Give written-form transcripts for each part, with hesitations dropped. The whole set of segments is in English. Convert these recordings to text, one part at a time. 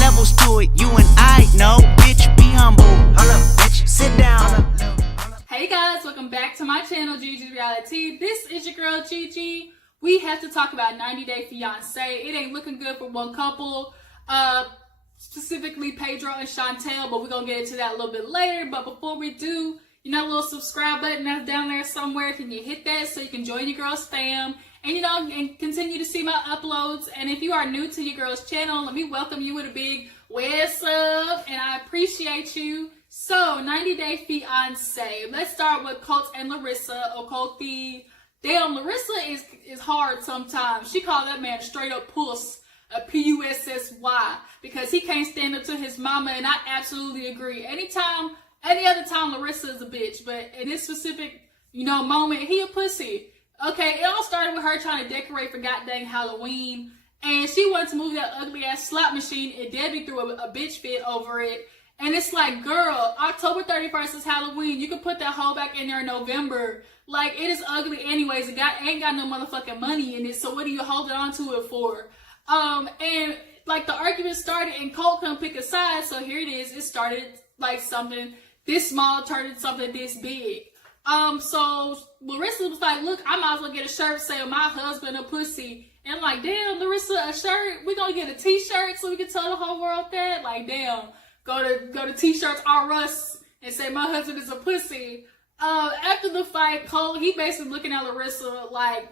levels to it, you and I know. Bitch, be humble. Bitch, sit down. Hey guys, welcome back to my channel, Gigi's Reality. This is your girl, Gigi. We have to talk about 90 Day Fiance. It ain't looking good for one couple, specifically Pedro and Chantel, but we're going to get into that a little bit later. But before we do, you know, a little subscribe button that's down there somewhere. Can you hit that so you can join your girl's fam and, you know, and continue to see my uploads? And if you are new to your girl's channel, let me welcome you with a big what's up, and I appreciate you. So, 90 Day Fiance. Let's start with Colt and Larissa, or Colty. Damn, Larissa is hard sometimes. She called that man straight up puss, a P-U-S-S-Y, because he can't stand up to his mama, and I absolutely agree. Any other time, Larissa is a bitch, but in this specific, you know, moment, he a pussy. Okay, it all started with her trying to decorate for goddamn Halloween, and she wanted to move that ugly ass slot machine, and Debbie threw a bitch fit over it. And it's like, girl, October 31st is Halloween. You can put that hoe back in there in November. Like, it is ugly anyways. It ain't got no motherfucking money in it, so what are you holding on to it for? And like the argument started, and Colt couldn't pick a side, so here it is. It started like something this small turned into something this big. So Larissa was like, look, I might as well get a shirt saying my husband a pussy. And I'm like, damn, Larissa, a shirt? We gonna get a t-shirt so we can tell the whole world that? Like, damn. Go to T-shirts R Us and say my husband is a pussy. After the fight, Cole, he basically looking at Larissa like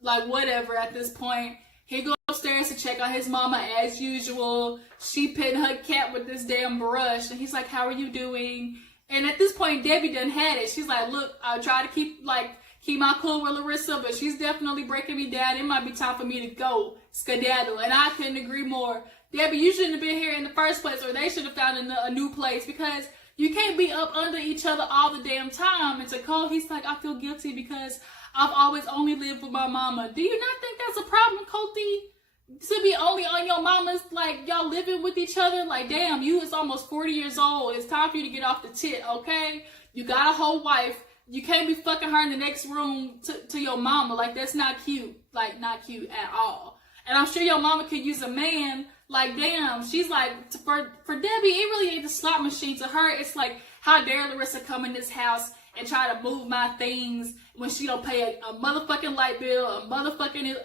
whatever at this point. He goes upstairs to check on his mama as usual. She petting her cat with this damn brush, and he's like, how are you doing? And at this point, Debbie done had it. She's like, look, I'll try to keep my cool with Larissa, but she's definitely breaking me down. It might be time for me to go skedaddle, and I couldn't agree more. Debbie, you shouldn't have been here in the first place, or they should have found a new place, because you can't be up under each other all the damn time. And to Cole, he's like, I feel guilty because I've always only lived with my mama. Do you not think that's a problem, Colty? To be only on your mama's, like, y'all living with each other? Like, damn, you is almost 40 years old. It's time for you to get off the tit, okay? You got a whole wife. You can't be fucking her in the next room to your mama. Like, that's not cute. Like, not cute at all. And I'm sure your mama could use a man. Like, damn, she's like, for Debbie, it really ain't the slot machine. To her, it's like, how dare Larissa come in this house and try to move my things when she don't pay a motherfucking light bill, a motherfucking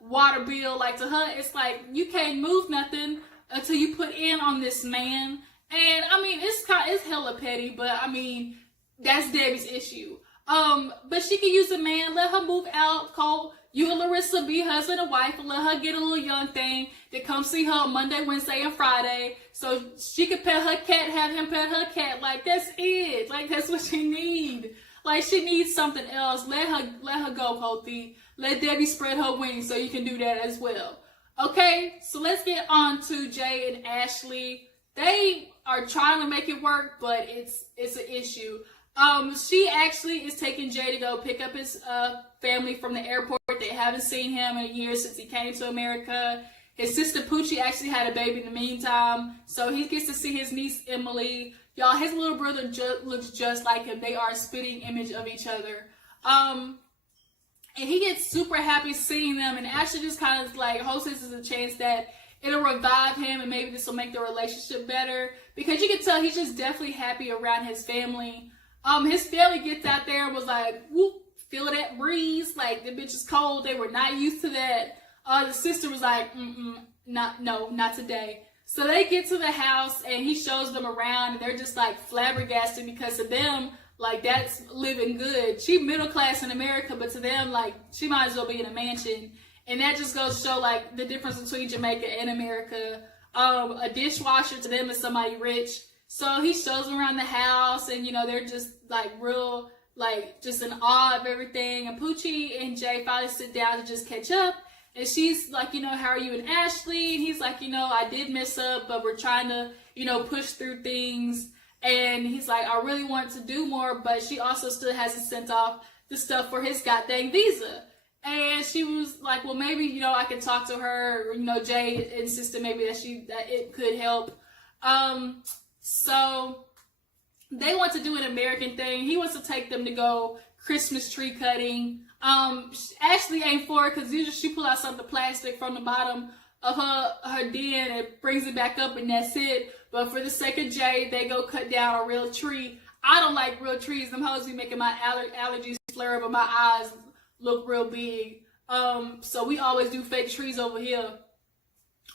water bill. Like, to her, it's like, you can't move nothing until you put in on this man. And, I mean, it's hella petty, but, I mean, that's Debbie's issue. But she can use a man, let her move out, Cole. You and Larissa be husband and wife, and let her get a little young thing that come see her on Monday, Wednesday, and Friday, so she could pet her cat, have him pet her cat. Like, that's it. Like, that's what she need. Like, she needs something else. Let her go, Colty. Let Debbie spread her wings so you can do that as well. Okay, so let's get on to Jay and Ashley. They are trying to make it work, but it's an issue. She actually is taking Jay to go pick up his family from the airport. They haven't seen him in a year since he came to America. His sister Poochie actually had a baby in the meantime, so he gets to see his niece Emily. Y'all, his little brother looks just like him. They are a spitting image of each other. And he gets super happy seeing them, and Ashley just kind of like hopes this is a chance that it'll revive him, and maybe this will make the relationship better, because you can tell he's just definitely happy around his family. His family gets out there and was like, whoop, feel that breeze. Like, the bitch is cold. They were not used to that. The sister was like, not today. So they get to the house, and he shows them around, and they're just like flabbergasted, because to them, like, that's living good. She middle class in America, but to them, like, she might as well be in a mansion. And that just goes to show, like, the difference between Jamaica and America. A dishwasher to them is somebody rich. So he shows them around the house, and, you know, they're just, like, real, like, just in awe of everything. And Poochie and Jay finally sit down to just catch up. And she's like, you know, how are you and Ashley? And he's like, you know, I did mess up, but we're trying to, you know, push through things. And he's like, I really want to do more, but she also still hasn't sent off the stuff for his goddamn visa. And she was like, well, maybe, you know, I can talk to her. You know, Jay insisted maybe that it could help. So they want to do an American thing. He wants to take them to go Christmas tree cutting. Ashley ain't for it, because usually she pull out something plastic from the bottom of her den and brings it back up, and that's it. But for the sake of Jay, they go cut down a real tree. I don't like real trees. Them hoes be making my allergies flare up and my eyes look real big. So we always do fake trees over here.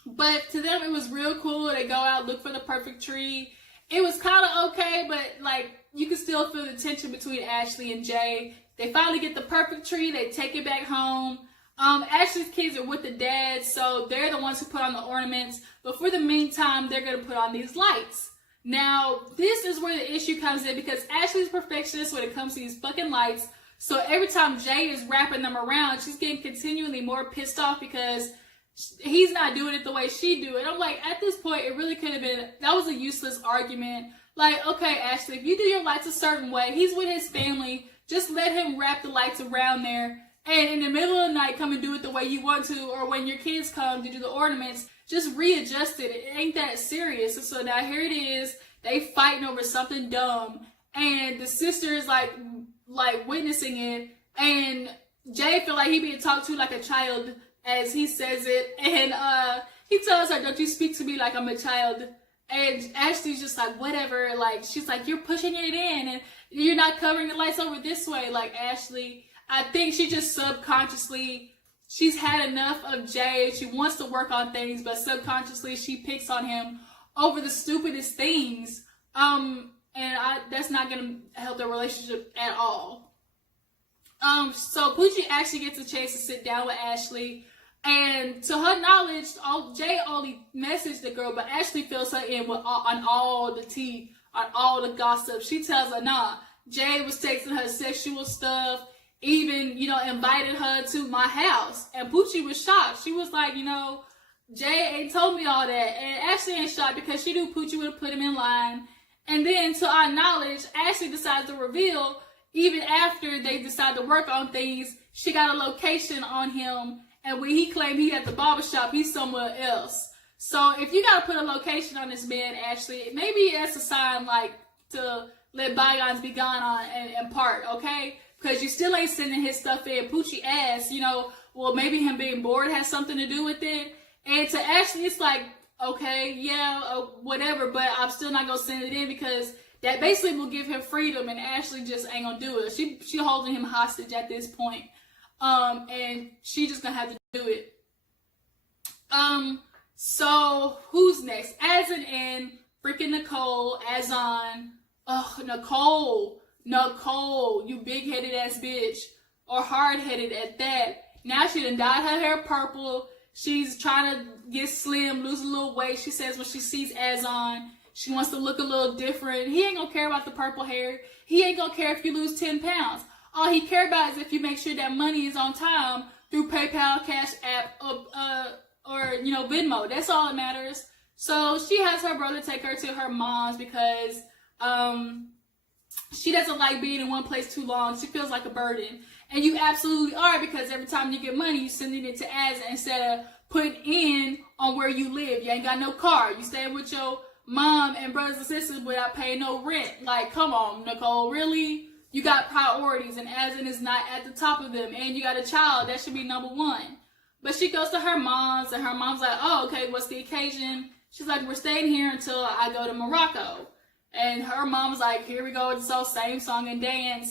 But to them, it was real cool. They go out, look for the perfect tree. It was kind of okay, but like you can still feel the tension between Ashley and Jay. They finally get the perfect tree. They take it back home. Ashley's kids are with the dad, so they're the ones who put on the ornaments. But for the meantime, they're going to put on these lights. Now, this is where the issue comes in because Ashley's perfectionist when it comes to these fucking lights. So every time Jay is wrapping them around, she's getting continually more pissed off because he's not doing it the way she do it. I'm like, at this point, it really could have been, that was a useless argument. Like, okay, Ashley, if you do your lights a certain way, he's with his family, just let him wrap the lights around there. And in the middle of the night, come and do it the way you want to, or when your kids come to do the ornaments, just readjust it. It ain't that serious. So now here it is. They fighting over something dumb, and the sister is like witnessing it, and Jay feel like he being talked to like a child, as he says it, and he tells her, "Don't you speak to me like I'm a child." And Ashley's just like, whatever. Like she's like, "You're pushing it in, and you're not covering the lights over this way." Like Ashley, I think she just subconsciously, she's had enough of Jay. She wants to work on things, but subconsciously she picks on him over the stupidest things. That's not gonna help their relationship at all. So Poochie actually gets a chance to sit down with Ashley, and to her knowledge, Jay only messaged the girl, but Ashley fills her in on all the tea, on all the gossip. She tells her, nah, Jay was texting her sexual stuff, even, invited her to my house. And Poochie was shocked. She was like, Jay ain't told me all that. And Ashley ain't shocked because she knew Poochie would have put him in line. And then, to our knowledge, Ashley decides to reveal, even after they decide to work on things, she got a location on him. And when he claimed he at the barbershop, he's somewhere else. So if you got to put a location on this man, Ashley, maybe that's a sign, like, to let bygones be gone on in part, okay? Because you still ain't sending his stuff in. Poochie asks, well, maybe him being bored has something to do with it. And to Ashley, it's like, okay, yeah, whatever, but I'm still not going to send it in because that basically will give him freedom, and Ashley just ain't going to do it. She holding him hostage at this point. And she just going to have to do it. So who's next? Azan and freaking Nicole, Azan. Oh, Nicole, you big-headed ass bitch, or hard-headed at that. Now she done dyed her hair purple. She's trying to get slim, lose a little weight. She says when she sees Azan, she wants to look a little different. He ain't gonna care about the purple hair. He ain't gonna care if you lose 10 pounds. All he care about is if you make sure that money is on time through PayPal, Cash App, or Venmo. That's all that matters. So she has her brother take her to her mom's because she doesn't like being in one place too long. She feels like a burden. And you absolutely are, because every time you get money, you sending it to Azan instead of putting in on where you live. You ain't got no car. You staying with your mom and brothers and sisters without paying no rent. Like, come on, Nicole, really? You got priorities, and Azan is not at the top of them. And you got a child. That should be number one. But she goes to her mom's, and her mom's like, oh, okay, what's the occasion? She's like, we're staying here until I go to Morocco. And her mom's like, here we go, it's all same song and dance.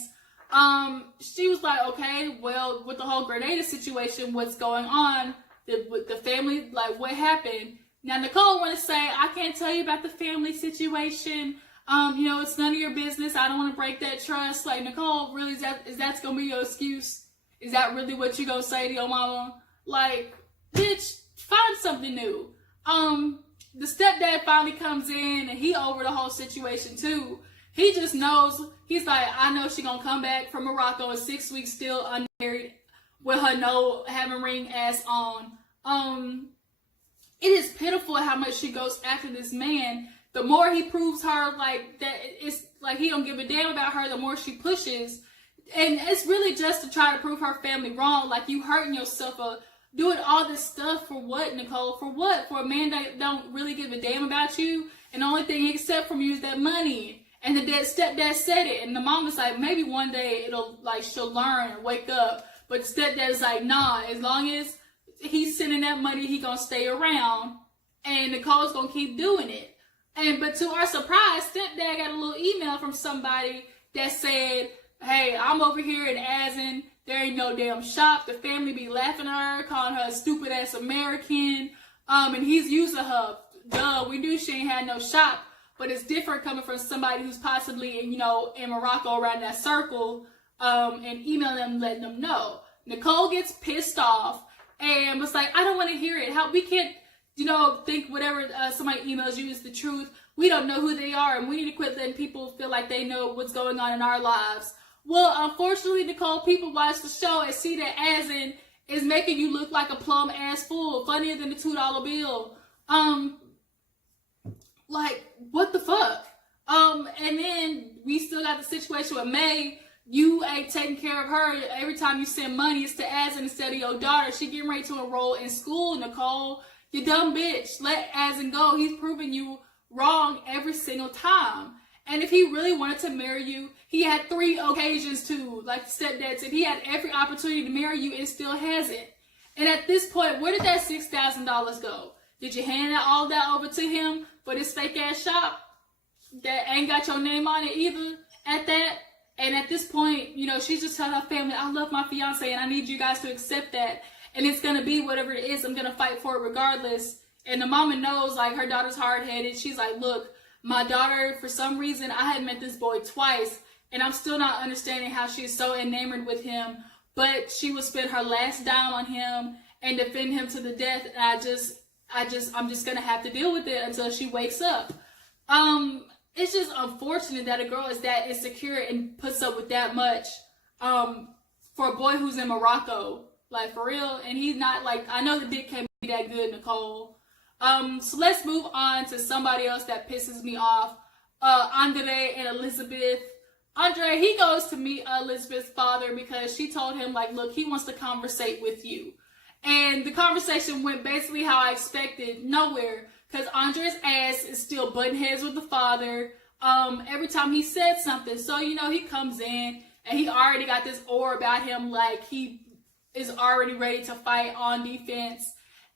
She was like, okay, well, with the whole Grenada situation, what's going on with the family, like what happened? Now, Nicole want to say, I can't tell you about the family situation. It's none of your business. I don't want to break that trust. Like, Nicole, really, is that going to be your excuse? Is that really what you going to say to your mama? Like, bitch, find something new. The stepdad finally comes in, and he over the whole situation too. He just knows, he's like, I know she gonna come back from Morocco in 6 weeks still unmarried with her no having ring ass on. It is pitiful how much she goes after this man. The more he proves her like that, it's like he don't give a damn about her, the more she pushes. And it's really just to try to prove her family wrong. Like, you hurting yourself up. Doing all this stuff for what, Nicole? For what? For a man that don't really give a damn about you, and the only thing he accept from you is that money. And the stepdad said it, and the mom was like, maybe one day she'll learn and wake up. But the stepdad is like, nah, as long as he's sending that money, he gonna stay around, and Nicole's gonna keep doing it. But to our surprise, stepdad got a little email from somebody that said, hey, I'm over here in Azan. There ain't no damn shop. The family be laughing at her, calling her a stupid ass American. And he's using her. Duh, we knew she ain't had no shop. But it's different coming from somebody who's possibly, in Morocco around that circle, and emailing them, letting them know. Nicole gets pissed off and was like, I don't want to hear it. How we can't, think whatever somebody emails you is the truth. We don't know who they are, and we need to quit letting people feel like they know what's going on in our lives. Well, unfortunately, Nicole, people watch the show and see that Azan is making you look like a plum ass fool, funnier than the $2 bill. Like, what the fuck? And then we still got the situation with May. You ain't taking care of her. Every time you send money, it's to Azan instead of your daughter. She getting ready to enroll in school, Nicole. You dumb bitch. Let Azan go. He's proving you wrong every single time. And if he really wanted to marry you, he had 3 occasions to, like the stepdad said, he had every opportunity to marry you and still hasn't. And at this point, where did that $6,000 go? Did you hand all that over to him for this fake ass shop that ain't got your name on it either at that? And at this point, she's just telling her family, I love my fiance and I need you guys to accept that. And it's going to be whatever it is. I'm going to fight for it regardless. And the mama knows, like, her daughter's hard-headed. She's like, look, my daughter, for some reason, I had met this boy twice, and I'm still not understanding how she's so enamored with him, but she would spend her last dime on him and defend him to the death, and I'm just going to have to deal with it until she wakes up. It's just unfortunate that a girl is that insecure and puts up with that much, for a boy who's in Morocco, like, for real, and he's not, like, I know the dick can't be that good, Nicole. So let's move on to somebody else that pisses me off. Andre and Elizabeth. Andre, he goes to meet Elizabeth's father because she told him, like, look, he wants to conversate with you. And the conversation went basically how I expected, nowhere. Because Andre's ass is still butting heads with the father every time he said something. So, he comes in and he already got this aura about him, like he is already ready to fight on defense.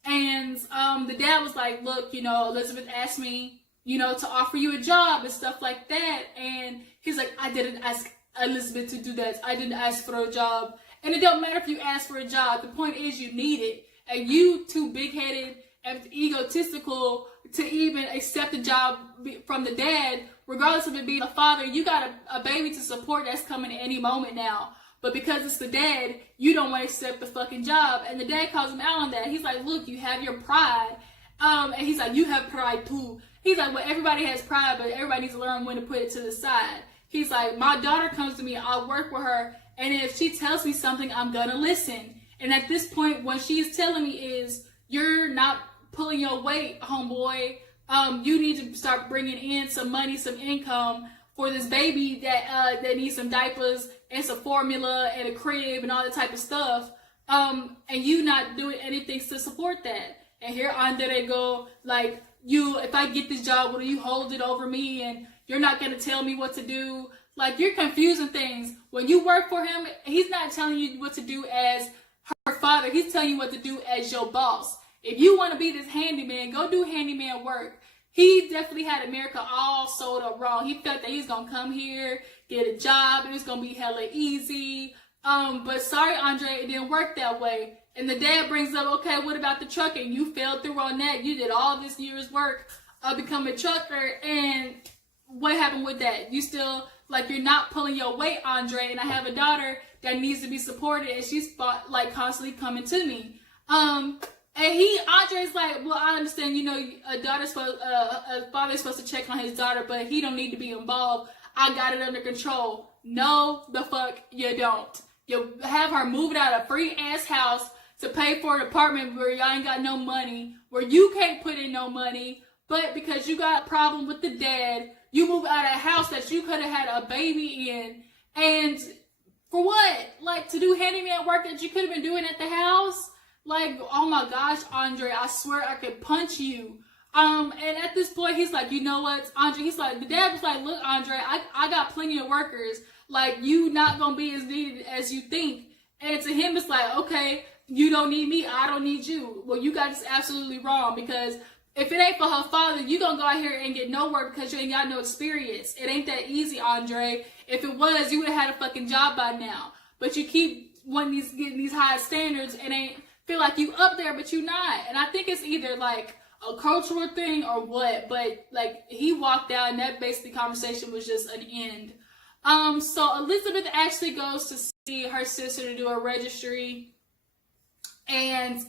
And the dad was like, look, Elizabeth asked me, to offer you a job and stuff like that. And he's like, I didn't ask Elizabeth to do that. I didn't ask for a job. And it don't matter if you ask for a job. The point is you need it. And you too big-headed and egotistical to even accept a job from the dad, regardless of it being a father. You got a baby to support that's coming at any moment now. But because it's the dad, you don't want to accept the fucking job. And the dad calls him out on that. He's like, look, you have your pride. And he's like, you have pride too. He's like, well, everybody has pride, but everybody needs to learn when to put it to the side. He's like, my daughter comes to me, I'll work with her. And if she tells me something, I'm going to listen. And at this point, what she's telling me is, you're not pulling your weight, homeboy. You need to start bringing in some money, some income for this baby that needs some diapers and some formula and a crib and all that type of stuff, and you not doing anything to support that. And here Andre go, like, if I get this job, will you hold it over me and you're not going to tell me what to do? Like, you're confusing things. When you work for him, he's not telling you what to do as her father. He's telling you what to do as your boss. If you want to be this handyman, go do handyman work. He definitely had America all sold up wrong. He felt that he's going to come here, get a job, and it's going to be hella easy. But sorry, Andre, it didn't work that way. And the dad brings up, okay, what about the trucking? You failed through on that. You did all this year's work of becoming a trucker. And what happened with that? You still, like, you're not pulling your weight, Andre. And I have a daughter that needs to be supported. And she's, like, constantly coming to me. And Andre's like, well, I understand, a father's supposed to check on his daughter, but he don't need to be involved. I got it under control. No, the fuck you don't. You have her moved out of a free ass house to pay for an apartment where y'all ain't got no money, where you can't put in no money, but because you got a problem with the dad, you move out of a house that you could have had a baby in, and for what? Like, to do handyman work that you could have been doing at the house? Like, oh my gosh, Andre, I swear I could punch you. And at this point, he's like, you know what, Andre, he's like, the dad was like, look, Andre, I got plenty of workers. Like, you not gonna be as needed as you think. And to him, it's like, okay, you don't need me, I don't need you. Well, you got this absolutely wrong, because if it ain't for her father, you gonna go out here and get no work because you ain't got no experience. It ain't that easy, Andre. If it was, you would have had a fucking job by now. But you keep wanting getting these high standards and ain't feel like you up there, but you not. And I think it's either like a cultural thing or what. But like he walked out, and that basically conversation was just an end. So Elizabeth actually goes to see her sister to do a registry and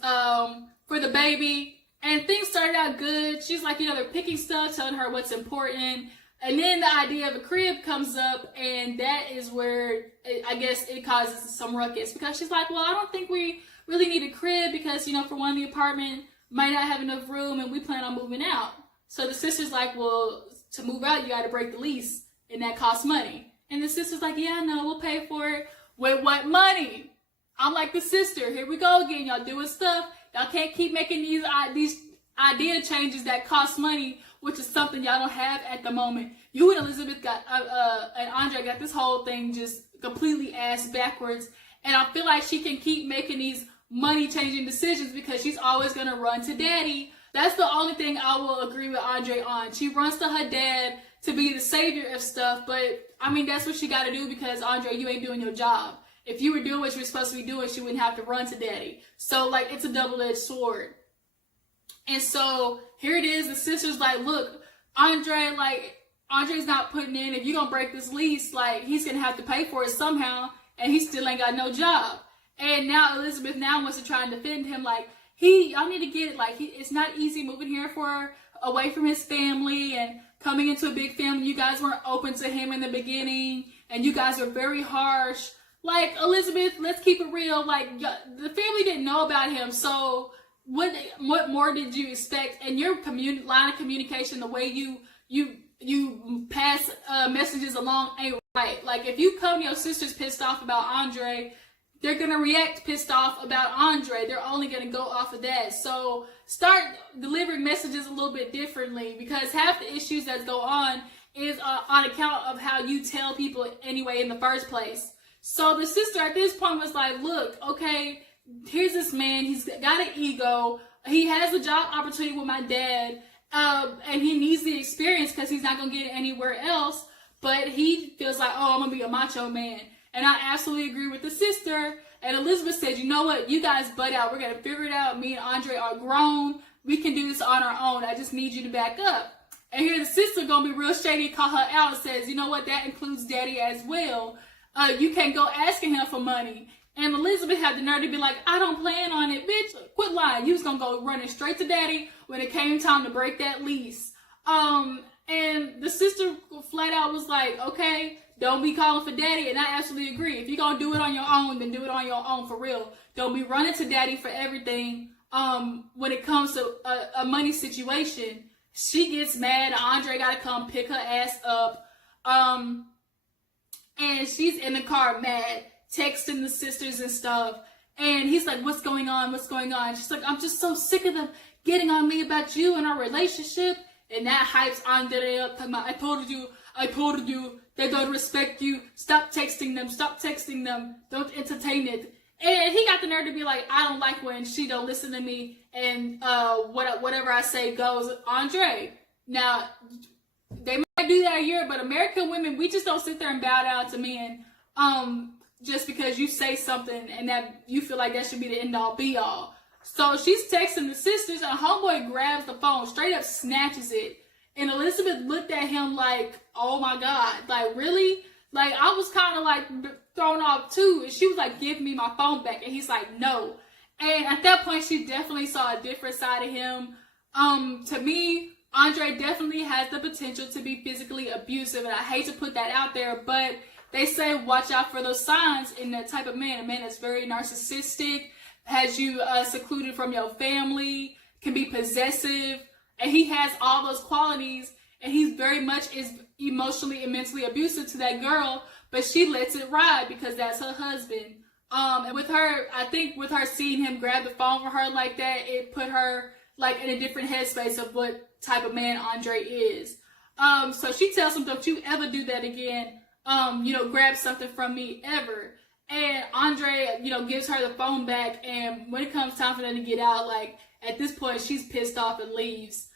for the baby. And things started out good. She's like, they're picking stuff, telling her what's important. And then the idea of a crib comes up, and that is where I guess it causes some ruckus, because she's like, well, I don't think we really need a crib because, for one, the apartment might not have enough room and we plan on moving out. So the sister's like, well, to move out, you got to break the lease, and that costs money. And the sister's like, yeah, no, we'll pay for it. With what money? I'm like, the sister, here we go again. Y'all doing stuff. Y'all can't keep making these idea changes that cost money, which is something y'all don't have at the moment. You and Elizabeth and Andre got this whole thing just completely ass backwards. And I feel like she can keep making these money changing decisions because she's always going to run to daddy. That's the only thing I will agree with Andre on. She runs to her dad to be the savior of stuff. But I mean, that's what she got to do, because Andre, you ain't doing your job. If you were doing what you were supposed to be doing, she wouldn't have to run to daddy. So, like, it's a double-edged sword. And so, here it is. The sister's like, look, Andre's not putting in. If you're going to break this lease, like, he's going to have to pay for it somehow. And he still ain't got no job. And now Elizabeth wants to try and defend him. Like, y'all need to get it. Like, it's not easy moving here away from his family and coming into a big family. You guys weren't open to him in the beginning. And you guys were very harsh. Like, Elizabeth, let's keep it real. Like, the family didn't know about him, so what more did you expect? And your line of communication, the way you pass messages along ain't right. Like, if you come to your sister's pissed off about Andre, they're gonna react pissed off about Andre. They're only gonna go off of that. So start delivering messages a little bit differently, because half the issues that go on is on account of how you tell people anyway in the first place. So the sister at this point was like, look, okay, here's this man. He's got an ego. He has a job opportunity with my dad. And he needs the experience because he's not going to get it anywhere else. But he feels like, oh, I'm going to be a macho man. And I absolutely agree with the sister. And Elizabeth said, you know what? You guys butt out. We're going to figure it out. Me and Andre are grown. We can do this on our own. I just need you to back up. And here the sister going to be real shady, call her out and says, you know what? That includes daddy as well. You can't go asking him for money. And Elizabeth had the nerve to be like, I don't plan on it, bitch. Quit lying. You was gonna go running straight to daddy when it came time to break that lease. And the sister flat out was like, okay, don't be calling for daddy. And I absolutely agree. If you're gonna do it on your own, then do it on your own for real. Don't be running to daddy for everything. When it comes to a money situation, she gets mad. Andre gotta come pick her ass up. And she's in the car mad, texting the sisters and stuff. And he's like, what's going on? What's going on? She's like, I'm just so sick of them getting on me about you and our relationship. And that hypes Andre up, talking about, I told you, they don't respect you. Stop texting them. Don't entertain it. And he got the nerve to be like, I don't like when she don't listen to me and whatever I say goes. Andre, now, they might do that here, but American women, we just don't sit there and bow down to men just because you say something and that you feel like that should be the end-all, be-all. So she's texting the sisters, and homeboy grabs the phone, straight up snatches it. And Elizabeth looked at him like, oh my God, like, really? Like, I was kind of like thrown off too. And she was like, give me my phone back. And he's like, no. And at that point, she definitely saw a different side of him. To me, Andre definitely has the potential to be physically abusive. And I hate to put that out there, but they say watch out for those signs in that type of man. A man that's very narcissistic, has you secluded from your family, can be possessive. And he has all those qualities. And he's very much is emotionally and mentally abusive to that girl. But she lets it ride because that's her husband. And with her, I think with her seeing him grab the phone for her like that, it put her like in a different headspace of what type of man Andre is. So she tells him, don't you ever do that again. Grab something from me ever. And Andre, gives her the phone back, and when it comes time for them to get out, like, at this point, she's pissed off and leaves.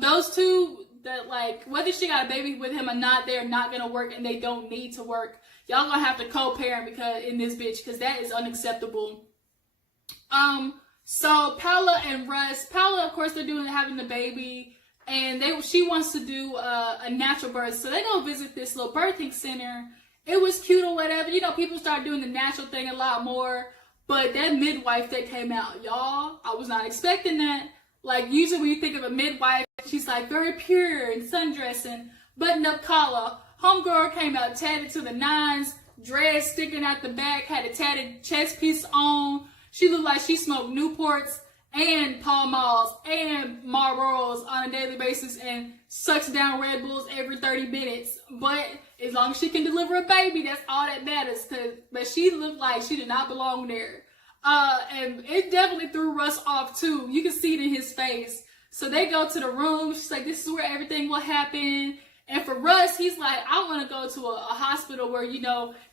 Those two, that, like, whether she got a baby with him or not, they're not gonna work, and they don't need to work. Y'all gonna have to co-parent in this bitch, because that is unacceptable. So Paula and Russ, Paula, of course, they're having the baby, and she wants to do a natural birth, so they go visit this little birthing center. It was cute or whatever. People start doing the natural thing a lot more. But that midwife that came out, y'all, I was not expecting that. Like, usually when you think of a midwife, she's like very pure and sundressing, button up collar. Homegirl came out tatted to the nines, dreads sticking out the back, had a tatted chest piece on. She looked like she smoked Newports and Pall Malls and Marlboros on a daily basis and sucks down Red Bulls every 30 minutes. But as long as she can deliver a baby, that's all that matters. But she looked like she did not belong there. And it definitely threw Russ off too. You can see it in his face. So they go to the room. She's like, this is where everything will happen. And for Russ, he's like, I want to go to a hospital where,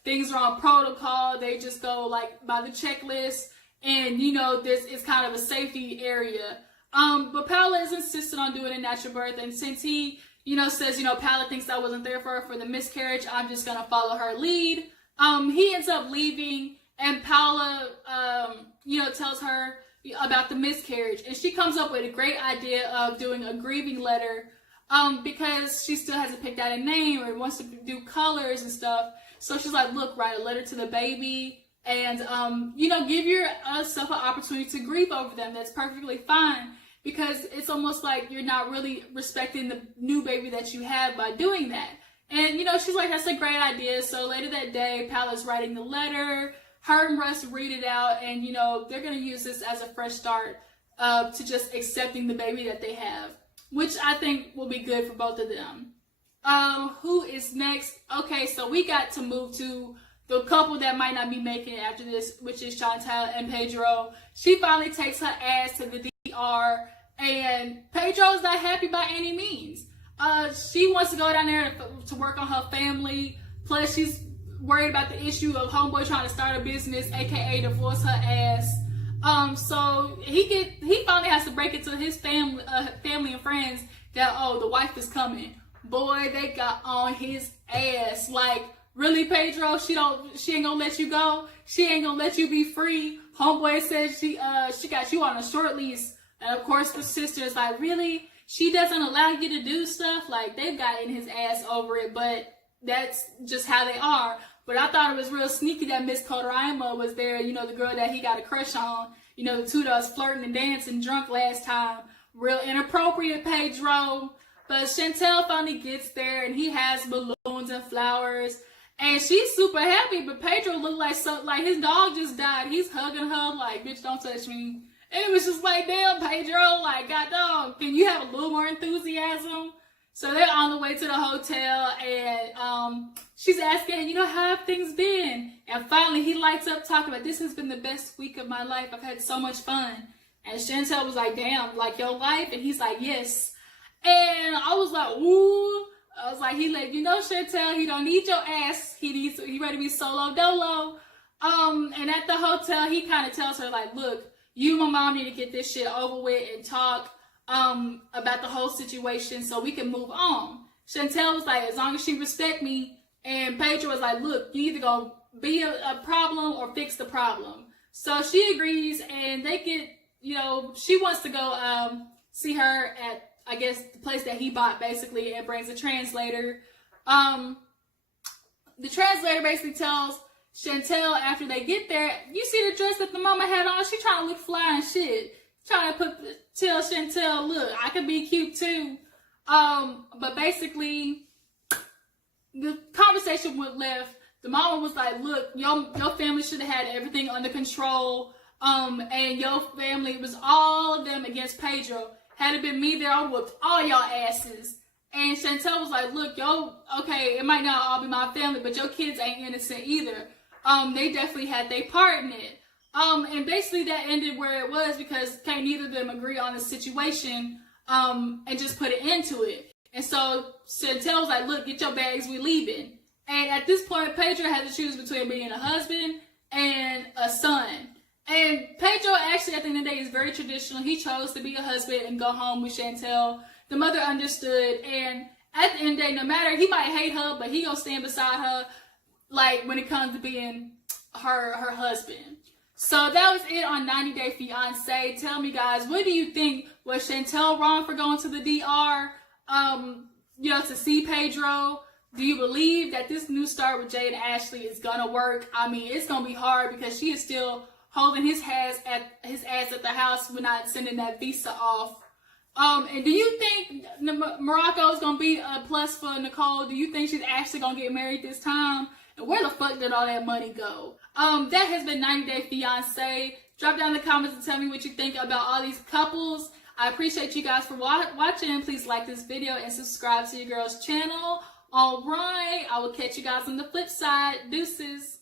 things are on protocol. They just go like by the checklist. And, this is kind of a safety area. But Paula is insistent on doing a natural birth. And since he, says, Paula thinks I wasn't there for her for the miscarriage, I'm just going to follow her lead. He ends up leaving, and Paula, tells her about the miscarriage. And she comes up with a great idea of doing a grieving letter, because she still hasn't picked out a name or wants to do colors and stuff. So she's like, look, write a letter to the baby. And, give yourself an opportunity to grieve over them. That's perfectly fine, because it's almost like you're not really respecting the new baby that you have by doing that. And, she's like, that's a great idea. So later that day, Paula's writing the letter. Her and Russ read it out, and, they're going to use this as a fresh start to just accepting the baby that they have, which I think will be good for both of them. Who is next? Okay, so we got to move to the couple that might not be making it after this, which is Chantel and Pedro. She finally takes her ass to the DR, and Pedro's not happy by any means. She wants to go down there to work on her family. Plus, she's worried about the issue of homeboy trying to start a business, aka divorce her ass. So he finally has to break it to his family and friends that, oh, the wife is coming. Boy, they got on his ass. Like, really, Pedro? She ain't gonna let you go. She ain't gonna let you be free. Homeboy says she got you on a short lease. And of course the sister is like, really? She doesn't allow you to do stuff? Like, they've gotten his ass over it, but that's just how they are. But I thought it was real sneaky that Miss Kodaima was there, the girl that he got a crush on. The two that was flirting and dancing drunk last time. Real inappropriate, Pedro. But Chantel finally gets there, and he has balloons and flowers. And she's super happy, but Pedro looked like his dog just died. He's hugging her like, bitch, don't touch me. And it was just like, damn, Pedro, like, goddamn, can you have a little more enthusiasm? So they're on the way to the hotel, and she's asking, how have things been? And finally, he lights up talking about, this has been the best week of my life. I've had so much fun. And Chantel was like, damn, like your life? And he's like, yes. And I was like, ooh. I was like, Chantel, he don't need your ass. He ready to be solo dolo. And at the hotel, he kind of tells her, like, look, you and my mom need to get this shit over with and talk about the whole situation so we can move on. Chantel was like, as long as she respect me. And Pedro was like, look, you either gonna be a problem or fix the problem. So she agrees, and they get, she wants to go see her at, I guess, the place that he bought, basically, and brings a translator. The translator basically tells Chantel after they get there, you see the dress that the mama had on? She trying to look fly and shit. Trying to tell Chantel, look, I could be cute too. But basically, the conversation went left. The mama was like, look, your family should have had everything under control. And your family, was all of them against Pedro. Had it been me there, I would have whooped all y'all asses. And Chantel was like, look, okay, it might not all be my family, but your kids ain't innocent either. They definitely had their part in it. And basically that ended where it was because can't neither of them agree on the situation, and just put an end to it. And so Chantel was like, look, get your bags, we leaving. And at this point, Pedro had to choose between being a husband and a son. And Pedro actually, at the end of the day, is very traditional. He chose to be a husband and go home with Chantel. The mother understood. And at the end of the day, no matter, he might hate her, but he gonna stand beside her, like, when it comes to being her husband. So that was it on 90 Day Fiance. Tell me, guys, what do you think? Was Chantel wrong for going to the DR, to see Pedro? Do you believe that this new start with Jay and Ashley is gonna work? I mean, it's gonna be hard because she is still holding his ass at the house. We're not sending that visa off. And do you think Morocco is gonna be a plus for Nicole? Do you think she's actually gonna get married this time? And where the fuck did all that money go? That has been 90 Day Fiance. Drop down in the comments and tell me what you think about all these couples. I appreciate you guys for watching. Please like this video and subscribe to your girl's channel. All right, I will catch you guys on the flip side. Deuces.